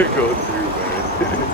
Go through, man.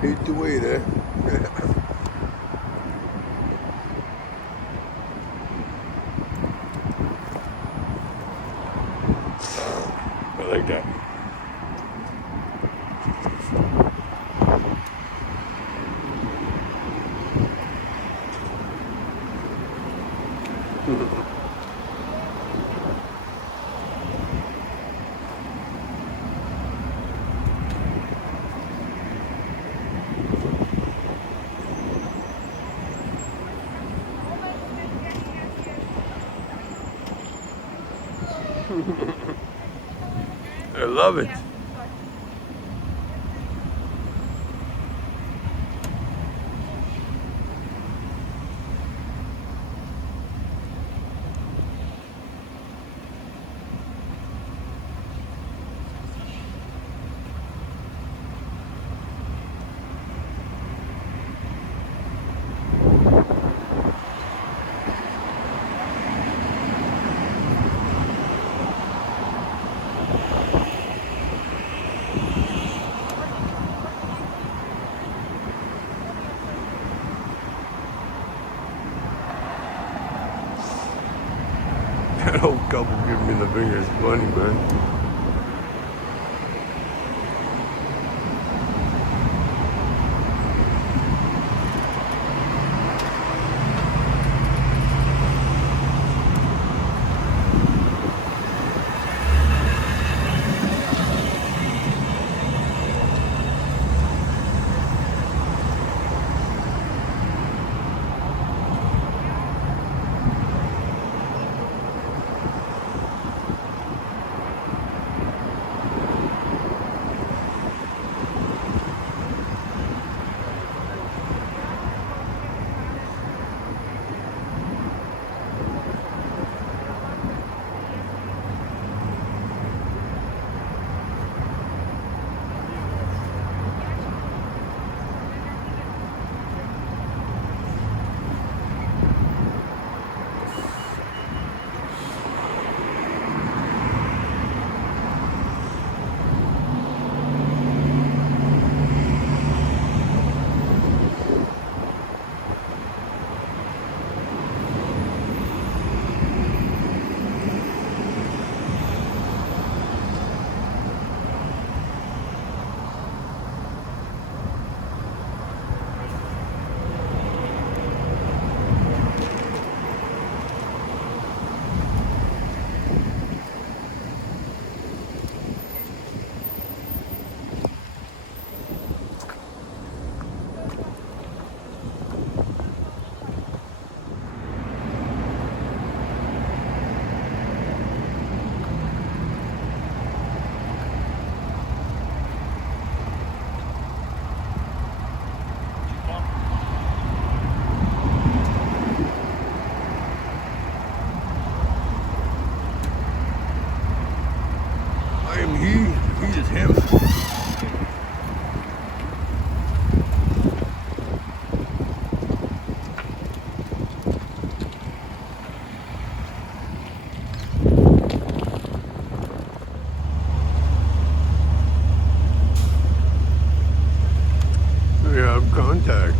Hate the wait, eh? I like that. I love it. That old couple giving me the finger is funny, man. have contact.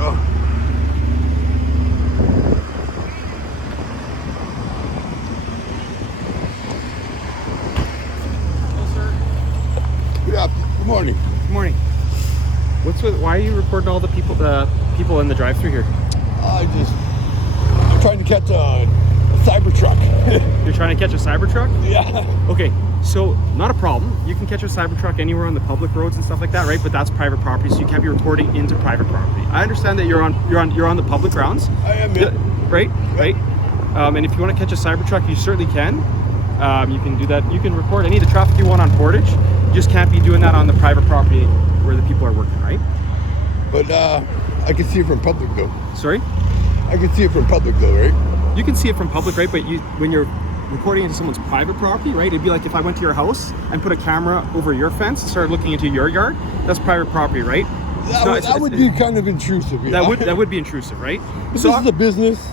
Oh. Good morning. Good morning. Why are you recording all the people in the drive-thru here? I'm trying to catch a cybertruck. You're trying to catch a cybertruck? Yeah. Okay, so not a problem. You can catch a cybertruck anywhere on the public roads and stuff like that, right? But that's private property, so you can't be recording into private property. I understand that you're on the public grounds. I am. Yeah. Right. And if you want to catch a cybertruck, you certainly can. You can do that. You can record any of the traffic you want on Portage. You just can't be doing that on the private property where the people are working, right? But I can see it from public though. Sorry? I can see it from public though, right? You can see it from public, right? But when you're recording into someone's private property, right? It'd be like if I went to your house and put a camera over your fence and started looking into your yard. That's private property, right? That would be kind of intrusive. Yeah. That would be intrusive, right? But so this is a business.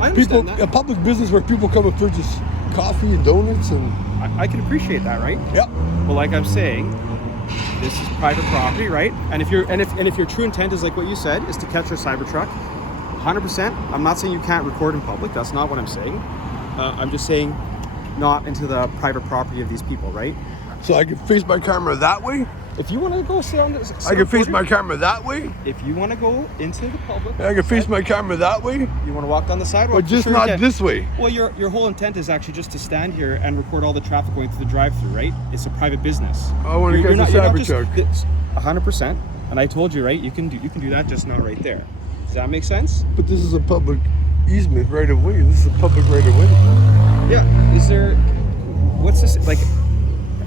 I understand that. A public business where people come and purchase coffee and donuts, and I can appreciate that, right? Yeah. Well, like I'm saying, this is private property, right? And if your true intent is like what you said, is to catch a cybertruck, 100%. I'm not saying you can't record in public. That's not what I'm saying. I'm just saying not into the private property of these people, right? So I can face my camera that way? If you want to go sit on this, I can face my camera that way? If you want to go into the public, I can face my camera that way? You want to walk down the sidewalk? But just not this way. Well, your whole intent is actually just to stand here and record all the traffic going through the drive-thru, right? It's a private business. I want to catch a cybertruck. 100%. And I told you, right? You can do that, just not right there. Does that make sense? But this is a public easement right of way. This is a public right of way. Yeah. Is there? What's this like?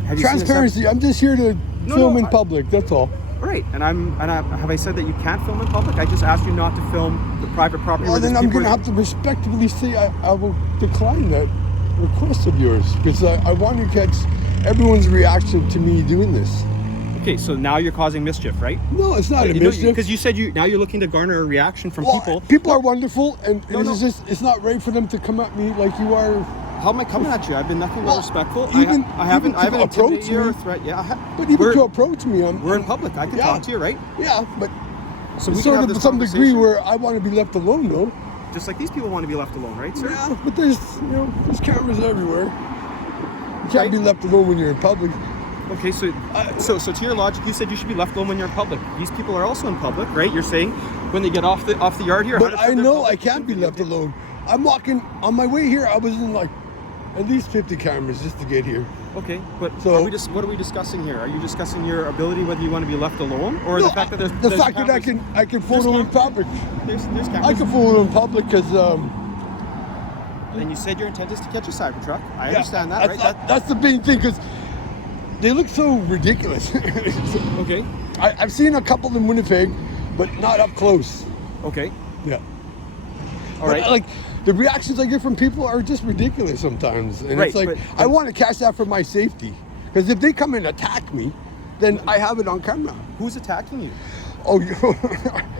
Have you Transparency. I'm just here to film in public. That's all. Right. And have I said that you can't film in public? I just asked you not to film the private property. Well, then I'm going to have to respectfully say I will decline that request of yours, because I want to catch everyone's reaction to me doing this. Okay, so now you're causing mischief, right? No, it's not a mischief. Because you said now you're looking to garner a reaction from people. People are wonderful, and it's not right for them to come at me like you are. How am I coming at you? I've been nothing but respectful. I haven't approached you or threat. Yeah, but even to approach me, we're in public. I can talk to you, right? Yeah, but so we sort can of have to some degree where I want to be left alone, though. Just like these people want to be left alone, right, sir? Yeah, but there's cameras everywhere. You can't be left alone when you're in public. Okay, so to your logic, you said you should be left alone when you're in public. These people are also in public, right? You're saying when they get off the yard here. But I know I can't be left alone. I'm walking on my way here. I was in like at least 50 cameras just to get here. Okay, but what are we discussing here? Are you discussing your ability, whether you want to be left alone, or the fact that there's fact that I can photo in public? There's cameras. I can photo in public because. And you said your intent is to catch a cybertruck. I understand that, right? That's the main thing, because they look so ridiculous. Okay. I've seen a couple in Winnipeg, but not up close. Okay. Yeah. All right. Like, the reactions I get from people are just ridiculous sometimes. And it's like, I want to catch that for my safety. Because if they come and attack me, then I have it on camera. Who's attacking you? Oh,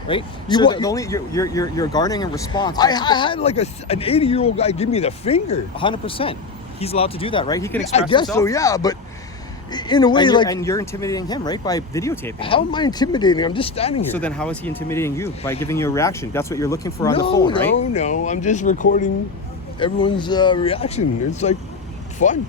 right? You're garnering a response. I had like an 80-year-old guy give me the finger. 100%. He's allowed to do that, right? He can express himself. I guess so, yeah, but in a way, and you're intimidating him, right? By videotaping him. How am I intimidating? I'm just standing here. So then how is he intimidating you? By giving you a reaction. That's what you're looking for on the phone, right? No. I'm just recording everyone's reaction. It's like fun.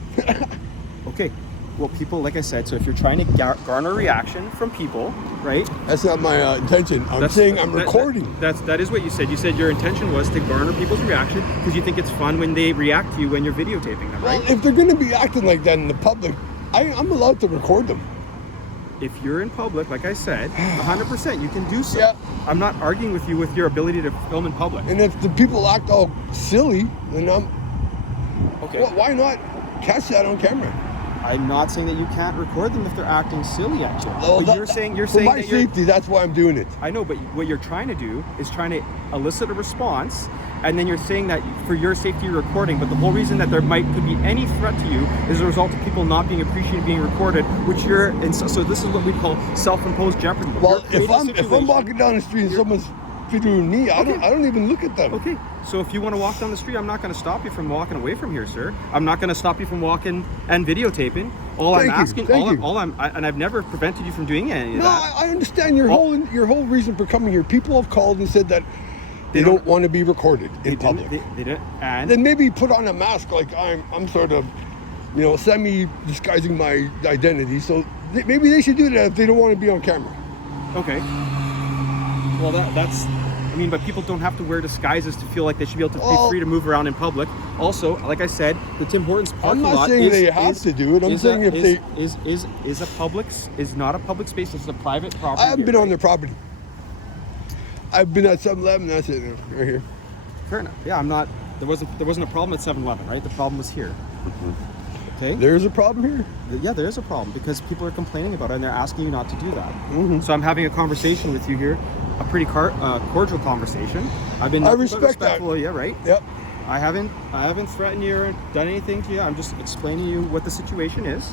Okay. Well, people, like I said, so if you're trying to garner a reaction from people, right? That's not my intention. I'm saying I'm recording. That is what you said. You said your intention was to garner people's reaction because you think it's fun when they react to you when you're videotaping them, right? Well, if they're going to be acting like that in the public, I'm allowed to record them. If you're in public, like I said, 100% you can do so. Yeah. I'm not arguing with you with your ability to film in public. And if the people act all silly, then okay. Well, why not catch that on camera? I'm not saying that you can't record them if they're acting silly at you. Well, but you're saying for my safety, that's why I'm doing it. I know, but what you're trying to do is trying to elicit a response, and then you're saying that for your safety you're recording, but the whole reason that there could be any threat to you is a result of people not being appreciated being recorded, which so this is what we call self-imposed jeopardy. Well, if I'm walking down the street and someone's through me. I don't even look at them. Okay. So if you want to walk down the street, I'm not going to stop you from walking away from here, sir. I'm not going to stop you from walking and videotaping. And I've never prevented you from doing any of that. I understand your whole reason for coming here. People have called and said that they don't want to be recorded in public. They don't. And then maybe put on a mask like I'm sort of, semi-disguising my identity. So maybe they should do that if they don't want to be on camera. Okay. Well, that's. I mean, but people don't have to wear disguises to feel like they should be able to be free to move around in public. Also, like I said, the Tim Hortons parking lot. I'm not saying they have to do it. I'm saying is not a public space. It's a private property. I haven't been on their property. I've been at 7-Eleven. That's it, right here. Fair enough. Yeah, I'm not. There wasn't a problem at 7-Eleven, right? The problem was here. Okay. There's a problem here? Yeah, there is a problem because people are complaining about it and they're asking you not to do that. So I'm having a conversation with you here, a pretty cordial conversation. I respect that. Yeah, right? Yep. I haven't threatened you or done anything to you. I'm just explaining to you what the situation is.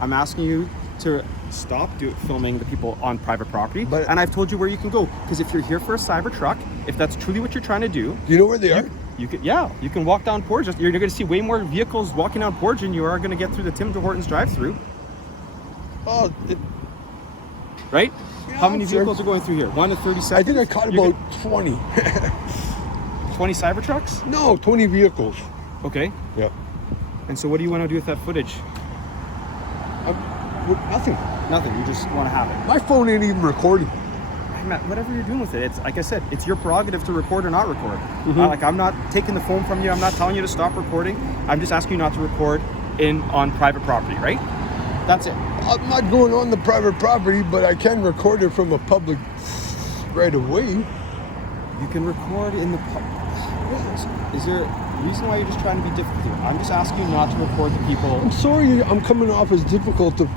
I'm asking you to stop filming the people on private property. And I've told you where you can go. Because if you're here for a cybertruck, if that's truly what you're trying to do... Do you know where they are? You can walk down Portage. You're going to see way more vehicles walking down Portage than you are going to get through the Tim Hortons drive-through. Right? Yeah, how many vehicles are going through here? 1 to 30 seconds? I think I caught about 20. 20 Cybertrucks? No, 20 vehicles. Okay. Yeah. And so what do you want to do with that footage? Nothing. Nothing. You just want to have it. My phone ain't even recording. Whatever you're doing with it, it's like I said, it's your prerogative to record or not record. I'm not taking the phone from you. I'm not telling you to stop recording. I'm just asking you not to record on private property, right? That's it. I'm not going on the private property, but I can record it from a public right away. You can record in the public. Is there a reason why you're just trying to be difficult here? I'm just asking you not to record the people. I'm sorry I'm coming off as difficult of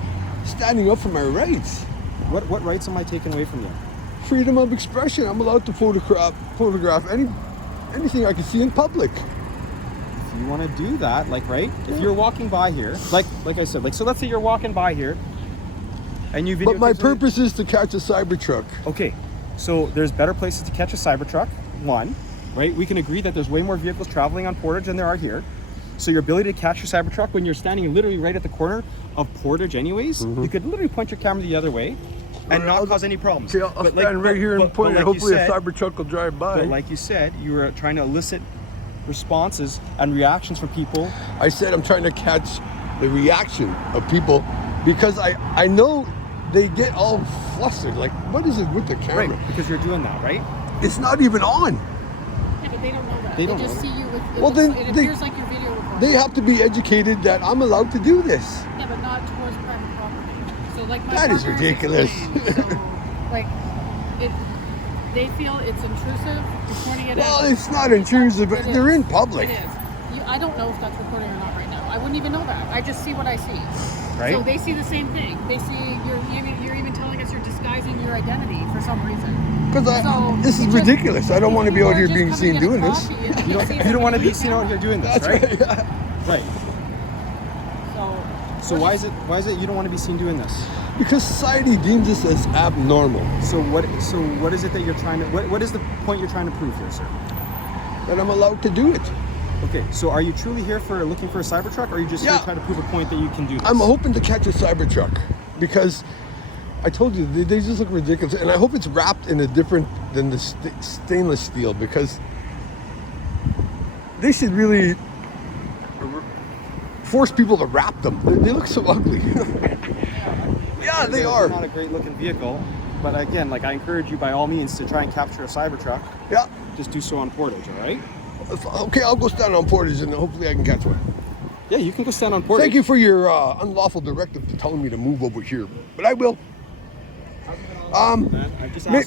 standing up for my rights. What rights am I taking away from you? Freedom of expression. I'm allowed to photograph anything I can see in public. If you want to do that, if you're walking by here, like I said, so let's say you're walking by here, and you video. But my purpose is to catch a Cybertruck. Okay, so there's better places to catch a Cybertruck. One, right? We can agree that there's way more vehicles traveling on Portage than there are here. So your ability to catch your Cybertruck when you're standing literally right at the corner of Portage, anyways, you could literally point your camera the other way. And not cause any problems. Okay, I'll stand right here and point it. Hopefully a Cybertruck will drive by. But like you said, you were trying to elicit responses and reactions from people. I said I'm trying to catch the reaction of people because I know they get all flustered. Like, what is it with the camera? Right, because you're doing that, right? It's not even on. Yeah, but they don't know that. They just see you with it appears like your video recording. They have to be educated that I'm allowed to do this. Yeah, but not towards private property. So like my That is partner ridiculous. explained, they feel it's intrusive, recording it. Well, it's not intrusive, but they're in public. It is. I don't know if that's recording or not right now. I wouldn't even know that. I just see what I see. Right. So they see the same thing. They see you're even telling us you're disguising your identity for some reason. Because this is ridiculous. I don't want to be out here being seen doing this. You don't want to be seen out here doing this, right? Right. So why is it you don't want to be seen doing this? Because society deems this as abnormal. So what is it that you're trying to what is the point you're trying to prove here, sir? That I'm allowed to do it. Okay, so are you truly here for looking for a Cybertruck, or are you just here trying to prove a point that you can do this? I'm hoping to catch a Cybertruck because I told you they just look ridiculous, and I hope it's wrapped in a different than the stainless steel because they should really force people to wrap them. They look so ugly. Yeah, they are. Not a great looking vehicle, but again, I encourage you by all means to try and capture a Cybertruck. Yeah. Just do so on Portage, all right? Okay, I'll go stand on Portage and hopefully I can catch one. Yeah, you can go stand on Portage. Thank you for your unlawful directive to telling me to move over here, but I will.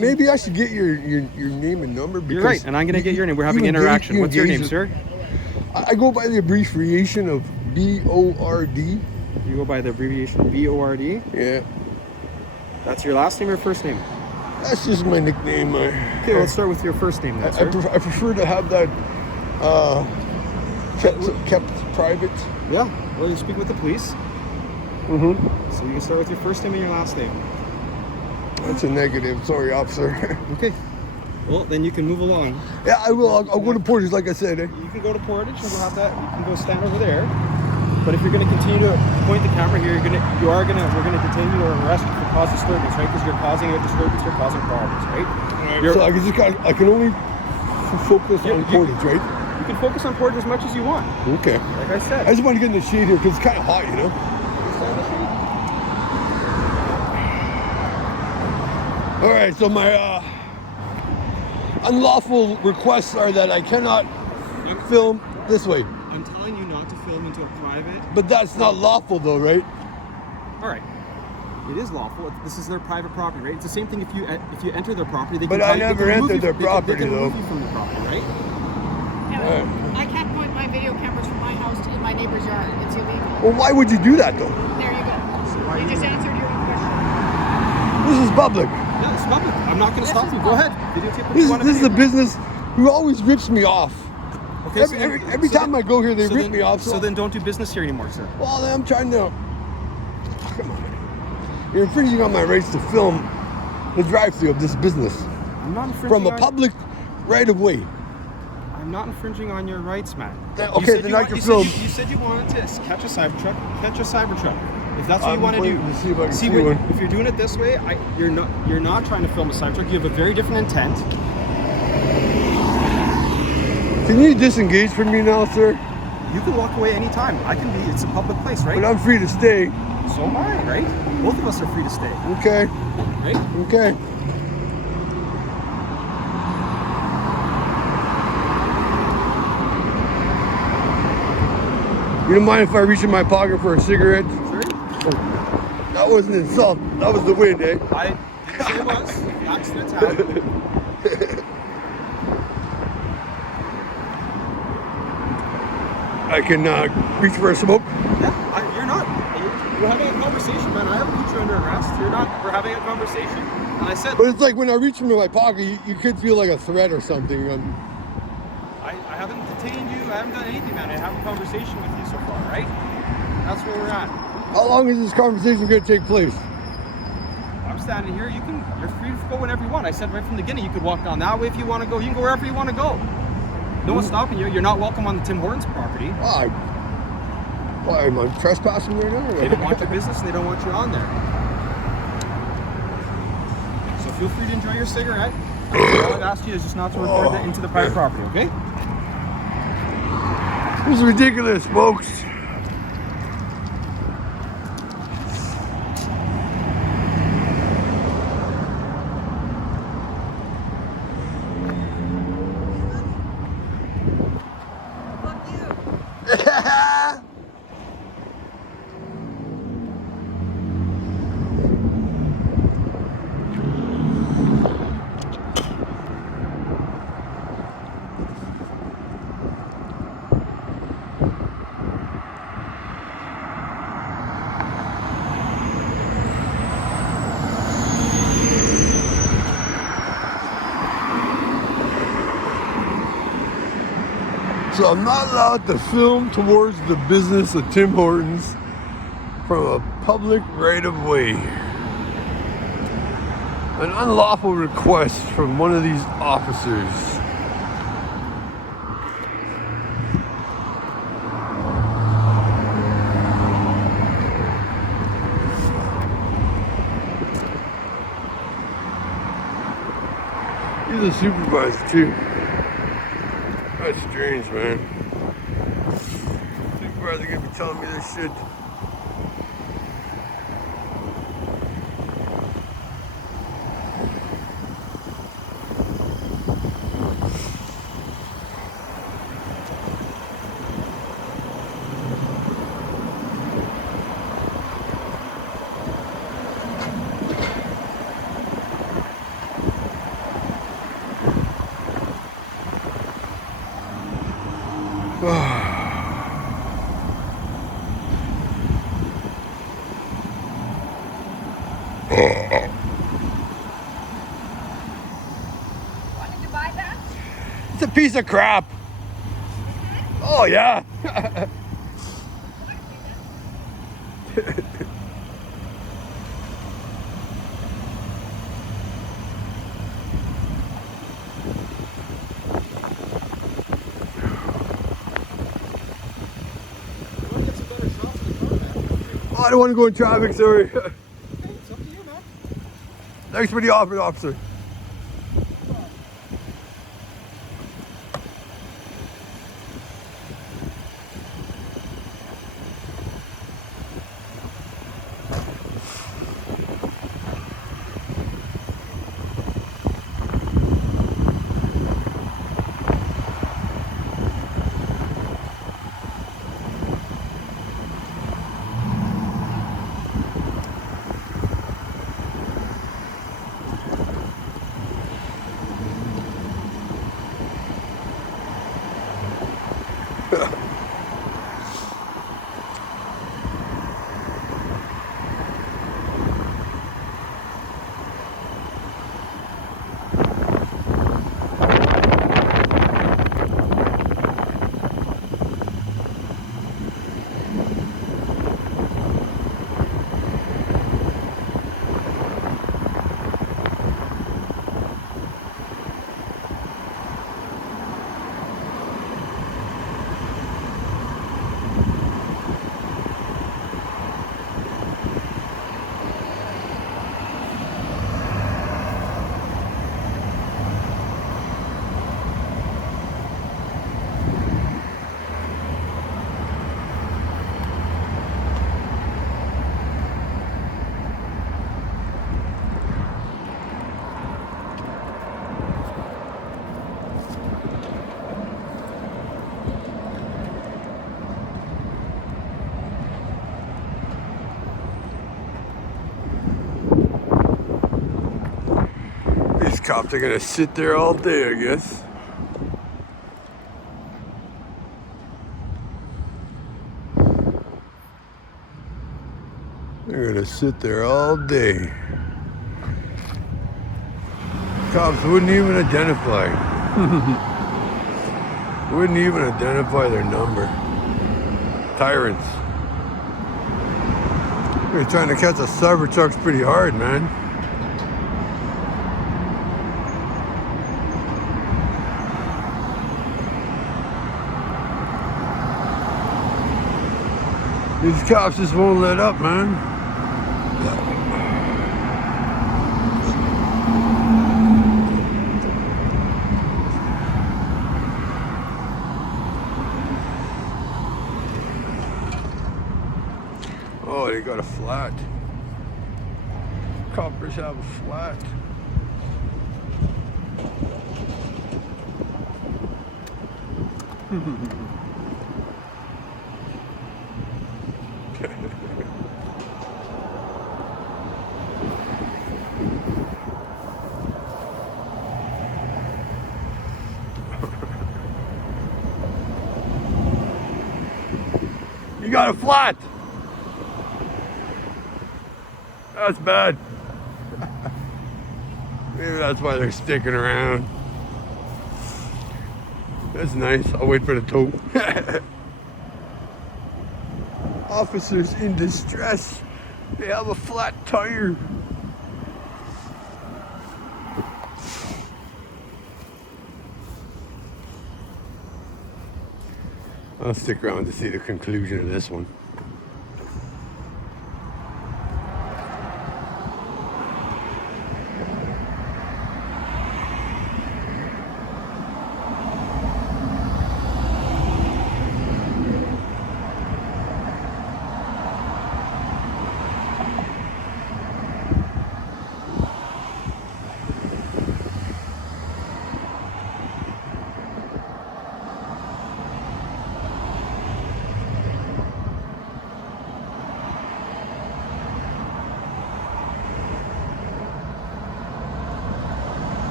Maybe I should get your name and number. Because you're right, and I'm going to get your name. We're having interaction. What's your name, sir? I go by the abbreviation of B.O.R.D. You go by the abbreviation B.O.R.D.? Yeah. That's your last name or first name? That's just my nickname. Okay, let's start with your first name then, sir. I prefer to have that kept private. Yeah, well, you speak with the police. Mm-hmm. So you can start with your first name and your last name. That's a negative. Sorry, officer. Okay. Well, then you can move along. Yeah, I will. I'll go to Portage, like I said. You can go to Portage and we'll have that. You can go stand over there. But if you're going to continue to point the camera here, we're going to detain you or arrest you for cause disturbance, right? Because you're causing a disturbance, you're causing problems, right? So I can only focus on Portage, right? You can focus on Portage as much as you want. Okay. Like I said. I just want to get in the shade here because it's kind of hot, you know? All right, so my unlawful requests are that I cannot film this way. I'm telling you not to film into a private. But that's not lawful though, right? All right. It is lawful. This is their private property, right? It's the same thing if you enter their property. But I never entered their property though. They can remove you from the property, right? Yeah, I can't point my video cameras from my house to my neighbor's yard. It's illegal. Well, why would you do that though? There you go. You just answered your own question. This is public. Yeah, it's public. I'm not going to stop you. Go ahead. Videotape what you want to This is a business who always rips me off. Okay, every time I go here, they rip me off. So then don't do business here anymore, sir. Well, I'm trying to... Come on. You're infringing on my rights to film the drive-thru of this business. I'm not infringing from a public right-of-way. I'm not infringing on your rights, man. Okay, then I can film. You said you wanted to catch a cybertruck. Catch a cybertruck. If that's what you want to do. See if I can see one. If you're doing it this way, you're not trying to film a cybertruck. You have a very different intent. Can you disengage from me now, sir? You can walk away anytime. It's a public place, right? But I'm free to stay. So am I, right? Both of us are free to stay. Okay. Right? Okay. You don't mind if I reach in my pocket for a cigarette? Sure. Oh, that wasn't an insult. That was the wind, eh? I didn't say it was. Accidents happen. I can reach for a smoke. Yeah, you're not. We're having a conversation, man. I haven't put you under arrest. You're not. We're having a conversation. And I said. But it's like when I reach into my pocket, you could feel like a threat or something. I haven't detained you. I haven't done anything, man. I have a conversation with you so far, right? That's where we're at. How long is this conversation going to take place? I'm standing here. You're free to go whenever you want. I said right from the beginning, you could walk down that way if you want to go. You can go wherever you want to go. No one's stopping you. You're not welcome on the Tim Hortons property. Why am I trespassing right now? They don't want your business and they don't want you on there. So feel free to enjoy your cigarette. All I've asked you is just not to record that into the private property, okay? This is ridiculous, folks. So I'm not allowed to film towards the business of Tim Hortons from a public right-of-way. An unlawful request from one of these officers. He's a supervisor too. That's strange, man. Supervisor gonna be telling me this shit. What did you buy that? It's a piece of crap. Oh yeah. Oh, I don't want to go in traffic, sorry. Okay, it's up to you, man. Thanks for the offer, officer. These cops are gonna sit there all day, I guess. They're gonna sit there all day. Cops wouldn't even identify. Wouldn't even identify their number. Tyrants. You're trying to catch a cybertruck's pretty hard, man. These cops just won't let up, man. Oh, they got a flat. Coppers have a flat. You got a flat. That's bad. Maybe that's why they're sticking around. That's nice. I'll wait for the tow. Officers in distress. They have a flat tire. I'll stick around to see the conclusion of this one.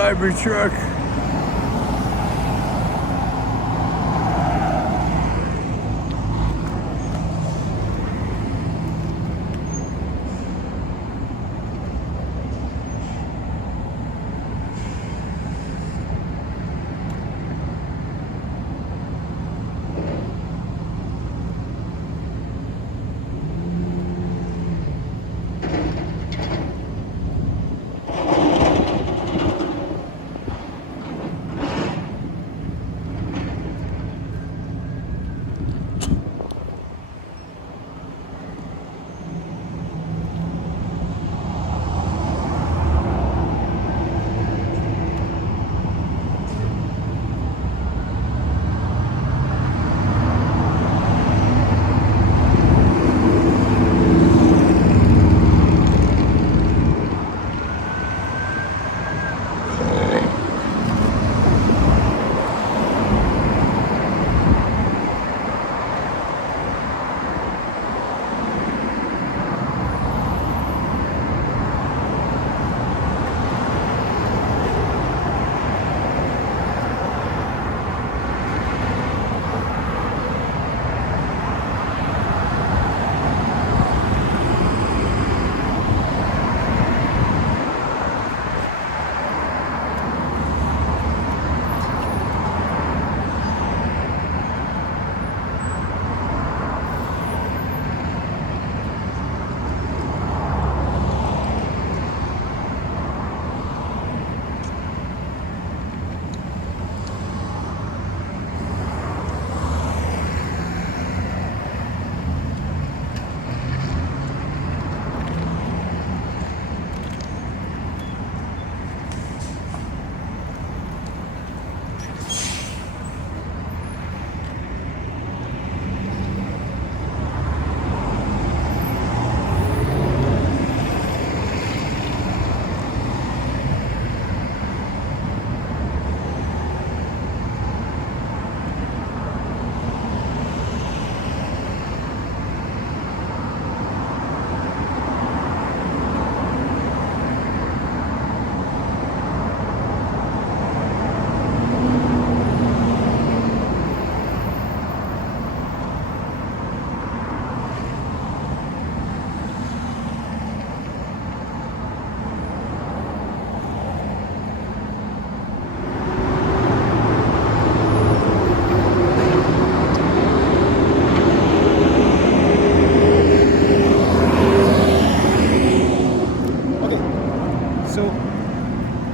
Cybertruck.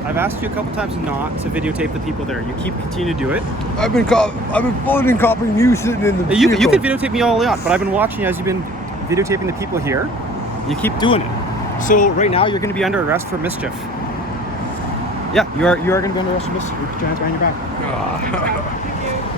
I've asked you a couple times not to videotape the people there. You continue to do it. I've been fully copying you sitting in the You vehicle. can videotape me all out, but I've been watching as you've been videotaping the people here. You keep doing it. So right now you're going to be under arrest for mischief. Yeah, you are going to be under arrest for mischief. Put your hands behind your back.